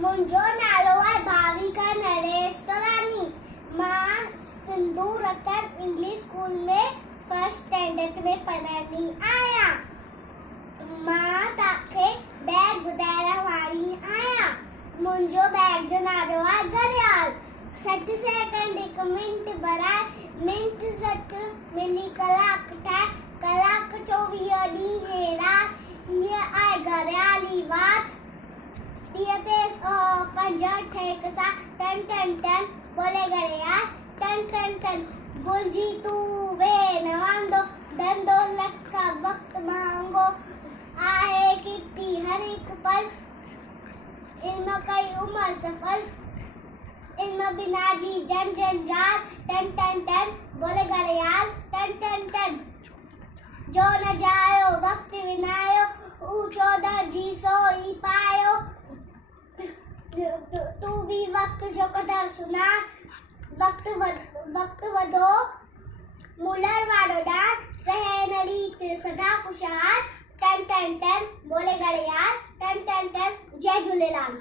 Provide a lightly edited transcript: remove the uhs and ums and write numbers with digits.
मुंहिंजो नालो आहे भाविका नरेश तोलानी। मां सिंधु रतन इंग्लिश स्कूल में फर्स्ट स्टैंडर्ड में पढ़ंदी आहियां। मां तव्हांखे बैग ॿुधाइण वारी आहियां। मुंहिंजो बैग जो नालो आहे घड़ियाल। 60 सेकंड 1 मिंट बराए मिंट 60 मिली कलाक ठाहे कलाक 24 ॾींहं हेरा। हीअ आहे घड़ियाल जी बात। पंज ठेक सा टन टन टन बोले घड़ियाल टन टन टन। भुलिजी तू वे न वांदो धंधो लखा वक्त महांगो आहे किटी हर एक पल। इल्म कई उम्र सफल इल्म बिना जी जन जन जाल टन टन टन बोले घड़ियाल टन टन टन। जो न जायो वक्त विनायो ऊंचो दर्जी सोई पायो। तू भी वक्त जो कदर सुना वक्त वधो मुलर वाड़ो डांस रहे न रीत सदा खुशहाल टन टन टन बोले घड़ियाल टन टन टन। जय झूलेलाल।